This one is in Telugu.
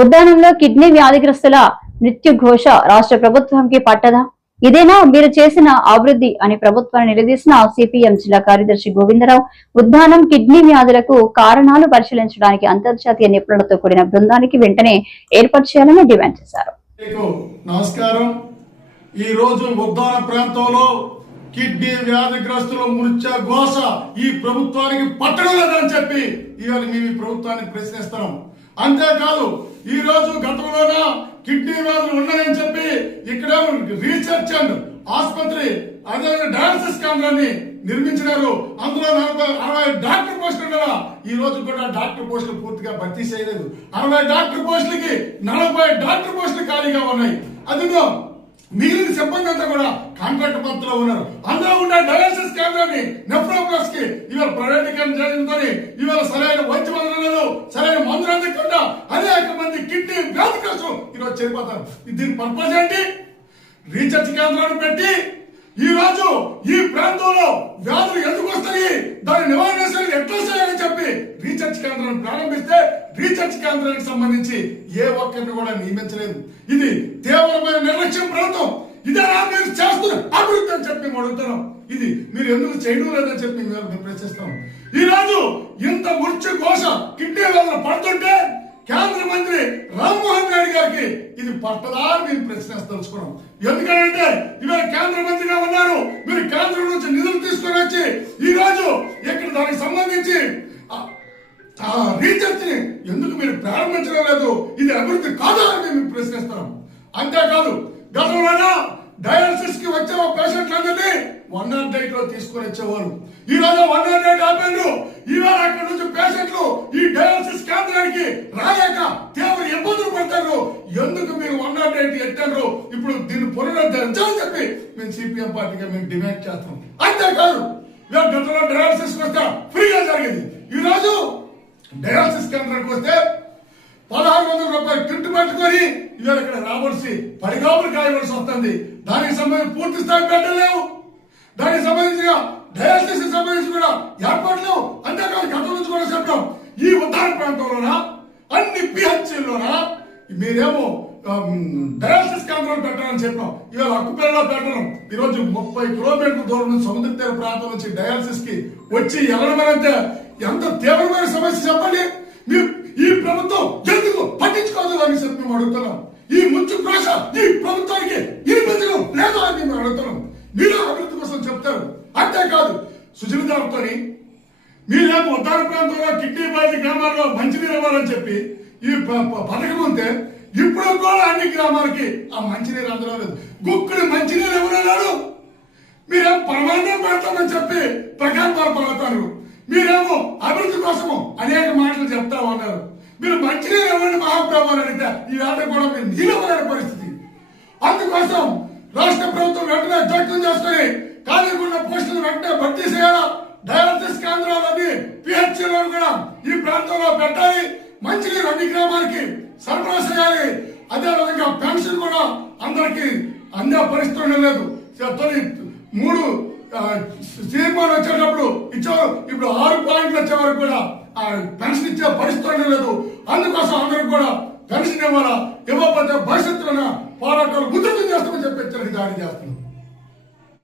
ఉద్దానంలో కిడ్నీ వ్యాధిగ్రస్తుల మృత్యుఘోష రాష్ట్ర ప్రభుత్వానికి పట్టదా? ఇదేనా మీరు చేసిన అభివృద్ధి అని ప్రభుత్వాన్ని నిలదీసిన సిపిఎం జిల్లా కార్యదర్శి గోవిందరావు ఉద్దానం కిడ్నీ వ్యాధులకు కారణాలు పరిశీలించడానికి అంతర్జాతీయ నిపుణులతో కూడిన బృందానికి వెంటనే ఏర్పాటు చేయాలని డిమాండ్ చేశారు. నమస్కారం. ఈ రోజు ఉద్దాన ప్రాంతంలో కిడ్నీ వ్యాధిగ్రస్తుల మృత్యు ఘోష ఈ ప్రభుత్వానికి పట్టడం లేదని చెప్పి ఇవాళ మేము ఈ ప్రభుత్వాన్ని ప్రశ్నిస్తున్నాం. అంతేకాదు ఈ రోజు గతంలోన కిడ్నీ వ్యాధులు ఉన్నాయని చెప్పి ఇక్కడ రీసెర్చ్ అండ్ ఆసుపత్రి అదే డయాలసిస్ కేంద్రాన్ని నిర్మించినారు. అందులో 60 డాక్టర్ పోస్టులు ఉండగా ఈ రోజు కూడా డాక్టర్ పోస్టులు పూర్తిగా భర్తీ చేయలేదు. 60 డాక్టర్ పోస్టులకి 40 డాక్టర్ పోస్టులు ఖాళీగా ఉన్నాయి. అదిగో మిగిలిన సిబ్బంది అంతా కూడా కాంట్రాక్ట్ పద్ధతిలో ఉన్నారు. అందులో ఉన్న డయాలసిస్ కేంద్రాన్ని నెఫ్రోప్లస్ కి ఇవాళ ప్రైవేటీకరణ చేయడంతో ఇవాళ సరైన వైద్యం అందలేదు, సరైన మందులు అందకుండా అనేక మంది కిడ్నీ వ్యాధిగ్రస్తులు ఈరోజు చనిపోతారు. దీని పర్పస్ ఏంటి? రీసెర్చ్ కేంద్రాన్ని పెట్టి ఈ రోజు ఈ ప్రాంతంలో వ్యాధులు ఎందుకు వస్తాయి, దాని నివారణ ఎట్లా చేయాలని చెప్పి రీసెర్చ్ కేంద్రాన్ని ప్రారంభిస్తే రీసెర్చ్ కేంద్రానికి సంబంధించి ఏ ఒక్కరిని కూడా నియమించలేదు. ఇది తీవ్రమైన నిర్లక్ష్యం ప్రభుత్వం. ఇదే మీరు చేస్తున్న అభివృద్ధి అని చెప్పి మేము అడుగుతున్నాం. ఇది మీరు ఎందుకు చేయడం లేదని చెప్పి మేము ప్రశ్నిస్తాం. ఈ రోజు ఇంత మృత్యు ఘోష కిడ్నీ వ్యాధులు పడుతుంటే కేంద్ర మంత్రి రామ్మోహన్ రెడ్డి గారికి ఇది పట్టదా అని మేము ప్రశ్నించదలుచుకున్నాం. ఎందుకంటే ఇవాళ కేంద్ర మంత్రిగా ఉన్నారు, మీరు కేంద్రం నుంచి నిధులు తీసుకొని వచ్చి ఈ రోజు ఇక్కడ దానికి సంబంధించి రీసెర్చ్ ని ఎందుకు మీరు ప్రారంభించడం లేదు? ఇది అభివృద్ధి కాదా అని మేము ప్రశ్నిస్తున్నాం. అంతేకాదు గతంలో డయాలసిస్ కి వచ్చే పేషెంట్లందరినీ 108 లో తీసుకొని వచ్చేవారు. ఈ రోజు 108 ఆపారు. ఇవాళ అక్కడ నుంచి పేషెంట్లు ఈ డయాలసిస్ కేంద్రానికి రాలేక తీవ్ర ఇబ్బందులు పడతారు. ఎందుకు మీరు 108 ఎట్టారు? ఇప్పుడు దీన్ని పునరుద్ధరించాలని చెప్పి మేము సిపిఎం పార్టీగా మేము డిమాండ్ చేస్తాం. అంతేకాదు గతంలో డయాలసిస్ వస్తే ఫ్రీగా జరిగింది. ఈ రోజు డయాలసిస్ కేంద్రానికి వస్తే 1600 రూపాయలు కిట్ పట్టుకొని ఇవాళ ఇక్కడ రావాల్సి పడిగాపులు కాయవలసి వస్తుంది. దానికి సంబంధించి పూర్తి స్థాయి పెట్టలేవు. దానికి సంబంధించిన డయాలసిస్ సంబంధించి కూడా ఏర్పాట్లు. అంతేకాదు గతం నుంచి కూడా చెప్పాం. ఈ ఉత్తర ప్రాంతంలోనా అన్ని పిహెచ్లోనా మీరేమో డయాలసిస్ కేంద్రాలు పెట్టాలని చెప్పాం. ఇవాళ అక్కుపేరలో పెట్టడం. ఈ రోజు 30 కిలోమీటర్ల దూరం నుంచి సముద్ర తీర ప్రాంతం నుంచి డయాలసిస్ కి వచ్చి వెళ్ళడమంటే ఎంత తీవ్రమైన సమస్య చెప్పండి. ఈ ప్రభుత్వం ఎందుకు పట్టించుకోదు అని చెప్పి మేము అడుగుతున్నాం. ఈ ముచ్చు భాష ఈ ప్రభుత్వానికి వినిపించడం లేదు అని మేము అడుగుతున్నాం. మీరు అభివృద్ధి కోసం చెప్తారు. అంతేకాదు సుజలదారుతో మీరేమో ఉత్తర ప్రాంతంలో కిడ్నీ బాధిత గ్రామాల్లో మంచినీరు ఇవ్వాలని చెప్పి ఈ పథకం ఉంటే ఇప్పుడు కూడా అన్ని గ్రామాలకి ఆ మంచినీరు అందరూ లేదు. గుక్కుడు మంచినీరు ఎవరన్నారు? మీరేమో పరమాన్నం పెడతామని చెప్పి ప్రకాశాలు పలుకుతారు. మీరేమో అభివృద్ధి కోసము అనేక మాటలు చెప్తా ఉన్నారు. మీరు మంచినీరు ఎవరిని మహాప్రభావాలు అడిగితే ఈ ఆట కూడా మీరు నీలమైన పరిస్థితి. అందుకోసం రాష్ట్ర ప్రభుత్వం వెంటనే జోక్యం చేసుకుని ఖాళీగా పోస్టులు వెంటనే భర్తీ చేయాలా. డయాలసిస్ కేంద్రాలన్నీ పిహెచ్లో కూడా ఈ ప్రాంతంలో పెట్టాలి. మంచినీరు అన్ని గ్రామాలకి సరఫరా చేయాలి. అదేవిధంగా పెన్షన్ కూడా అందరికి అందే పరిస్థితి లేదు. 3 తీర్మానం వచ్చేటప్పుడు ఇచ్చేవారు, ఇప్పుడు 6 పాయింట్లు వచ్చే వరకు కూడా ఆ పెన్షన్ ఇచ్చే పరిస్థితి లేదు. అందుకోసం అందరికి కూడా పెన్షన్ ఇవ్వాలా. ఇవ్వకపోతే భవిష్యత్తులో పోరాటాలు ఉధృతం చేస్తామని చెప్పి దాడి చేస్తున్నాం.